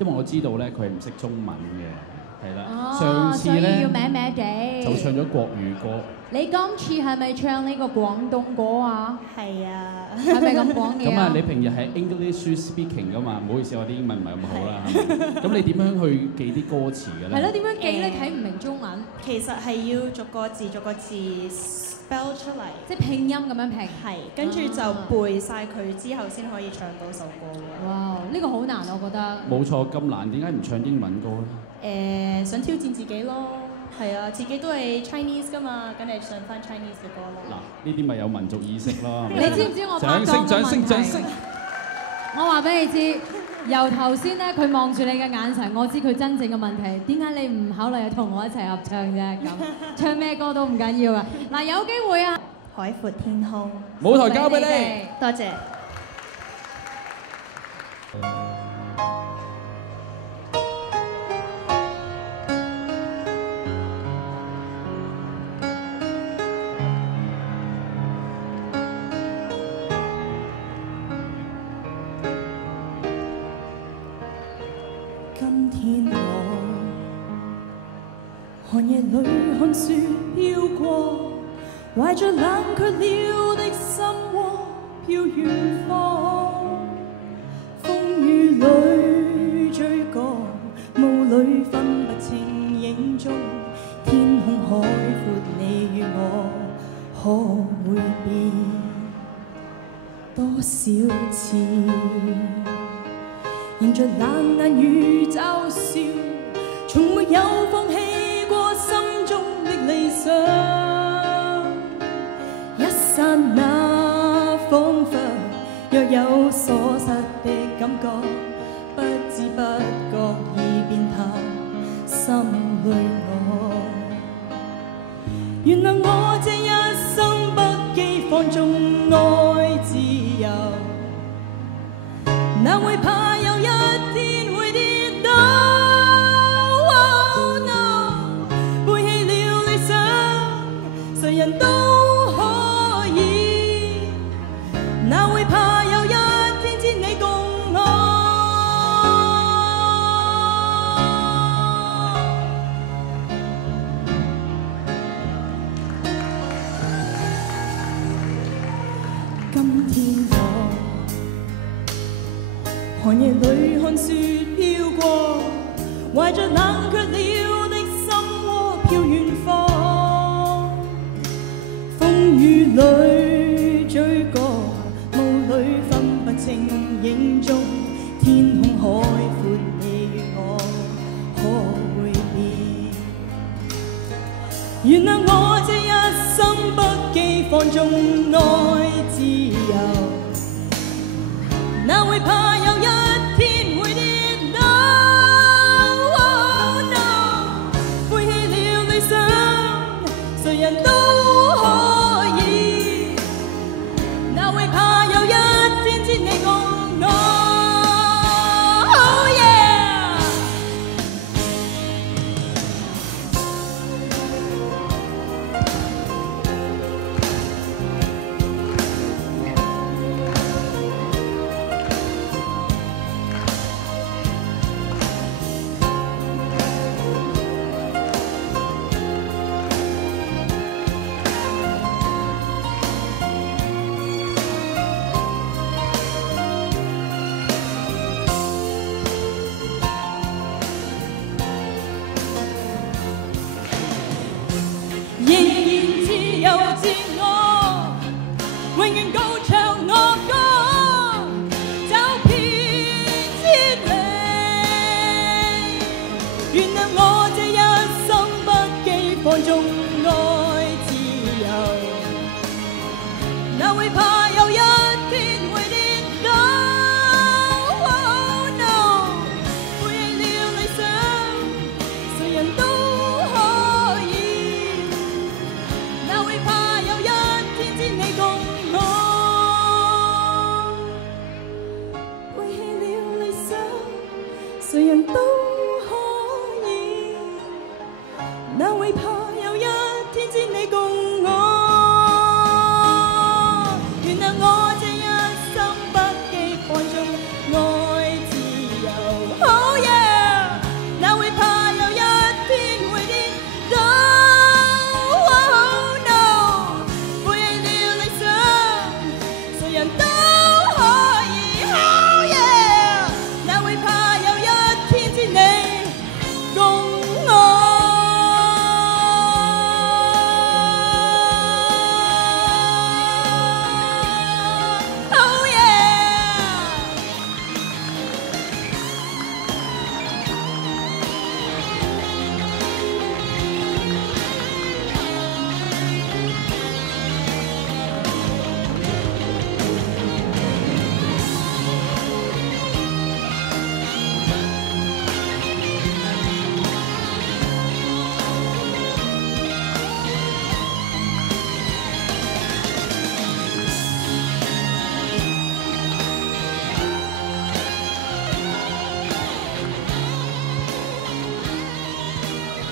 因為我知道咧，佢係唔識中文嘅，係啦。哦，上次咧要歪歪地，就唱咗國語歌。你今次係咪唱呢個廣東歌啊？係啊，係咪咁講嘢咁啊，你平日係 English speaking 噶嘛？唔好意思，我啲英文唔係咁好啦。咁你點樣去記啲歌詞嘅咧？係咯，點樣記咧？睇唔明中文，其實係要逐個字spell 出嚟，即係拼音咁樣拼。係，跟住就背晒佢之後先可以唱到首歌嘅。哇！呢個好難，我覺得。冇錯，咁難，點解唔唱英文歌咧？想挑戰自己咯，係啊，自己都係 Chinese 噶嘛，梗係唱翻 Chinese 嘅歌咯。嗱，呢啲咪有民族意識咯。你知唔知我拍檔嘅問題？掌聲，掌聲！我話俾你知，由頭先咧，佢望住你嘅眼神，我知佢真正嘅問題。點解你唔考慮同我一齊合唱啫？咁唱咩歌都唔緊要啊！嗱，有機會啊！海闊天空，舞台交俾你，多謝。今天我寒夜裏看雪飄過，懷着冷卻了的心窩飄遠方，風雨裏追趕，霧裏分不清影蹤，天空海闊，你與我可會變多少次？迎着冷眼與嘲笑，從沒有放棄過心中的理想。一剎那彷彿若有所失的感覺，不知不覺已變淡心裏我。原諒我這一生不羈放縱愛自由，哪會怕有一天會跌倒？Oh no， 背棄了理想，誰人都可以，哪會怕有一天只你共我？今天我寒夜裏看雪飄過，懷着冷卻了的心窩飄遠方，風雨裏追趕，霧裏分不清影蹤，天空海闊，你與我可會變？原諒我這一生不羈放縱愛自由，哪會怕有一天會跌倒？Oh no， 背棄了理想，誰人都可以，哪會怕有一天只你共我？Oh yeah， 仍然自由自我，永遠高唱我歌，走遍千里。原諒我這一生不羈放縱愛自由，哪會怕有一天會跌倒？Oh no， 背棄了理想，誰人都可以，哪會怕有一天只你共我？背棄了理想，誰人都可以，哪會怕有一天只你共我？原諒我這一生不羈放縱可以，Oh yeah，哪會怕有一天只你共我。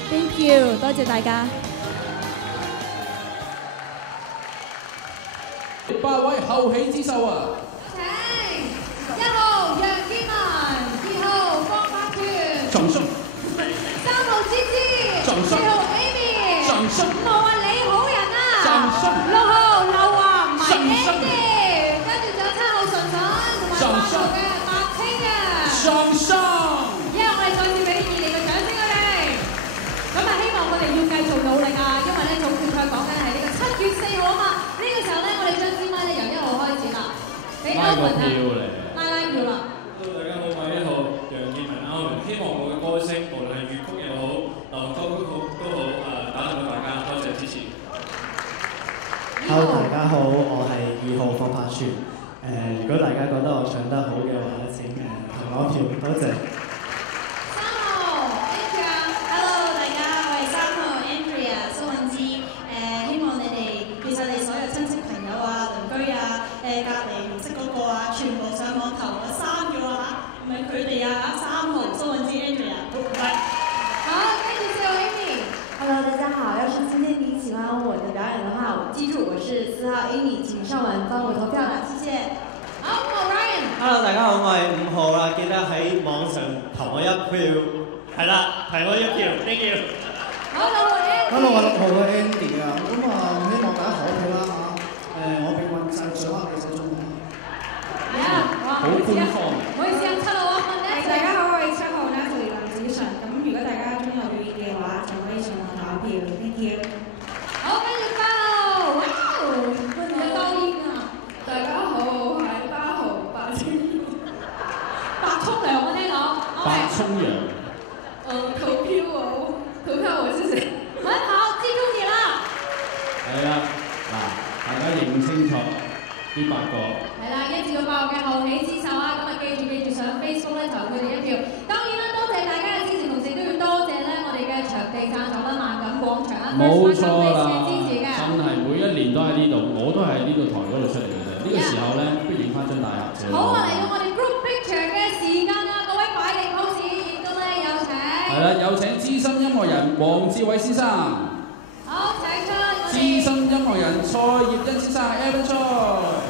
Thank you， 多謝大家。8位後起之秀啊！請1號楊建文，2號方百團，掌聲。3號芝芝，掌聲。4號 Amy， 掌聲。5號你好人啊，掌聲。6號劉華，唔係掌聲。Andy，跟住仲有7號純純，同埋8號嘅白清啊。掌聲。我哋再次俾熱烈嘅掌聲佢哋。咁啊，希望佢哋要繼續努力啊，因為咧總決賽講緊係呢個7月4號啊嘛。呢個時候咧，我哋將支咪咧由1號開始啦，俾歐文啊，拉票啦。大家好，我係1號楊建文歐文，希望我嘅歌聲無論係粵曲又好，流行歌曲都好，打動到大家，多謝支持。Hello， 大家好，我係2號霍柏全。如果大家覺得我唱得好嘅話，請投我一票，多謝。Hello， 大家，我係3號 Andrea 蘇韻芝。希望你哋其實你所有親戚朋友啊、鄰居啊、隔離唔識嗰個啊，全部上網投我3個啊，唔係佢哋啊，3號蘇韻芝 Andrea， 好唔該。好，跟住4號 Amy。Hello， 大家好，要是今天你喜歡我的表演的話，我記住我是4號 Amy， 請上網幫我投票啦，謝謝。好，5號 Ryan。Hello， 大家好，我係5號啦，記得喺網上投我1票，係啦，提我1票 ，thank you。好，6號 Andy。Hello， 我6號嘅 Andy 啊，咁希望大家投票啦嚇。我並運晒掌握你手中。係啊，哇，好官方。唔好意思啊，7號啊，大家好，我係7號 Natalie 林子祥。咁如果大家中意我表演嘅話，就可以上網投票 ，thank you。好，跟住8號，哇，有多煙啊！大家好，我係8號白清。白沖涼我聽到。白沖涼。投票我是誰？很好，記住你啦。係啦，嗱，大家認清楚呢8個。係啦，1至到8號嘅後起之秀啊，咁啊記住上 Facebook 咧投佢哋1票。當然啦，多謝大家嘅支持，同時都要多謝咧我哋嘅場地贊助啦，萬錦廣場啊，冇錯啦，嘅支持嘅。真係每一年都喺呢度，我都係呢個台嗰度出嚟嘅啫。呢個時候咧，不如影翻張大合照。好啊，嚟到我哋 group picture 嘅時間啦，各位擺定 pose，亦都咧有請。係啦，有請資深音樂人黃志偉先生。好，請出。資深音樂人蔡業恩先生 Evan Choi。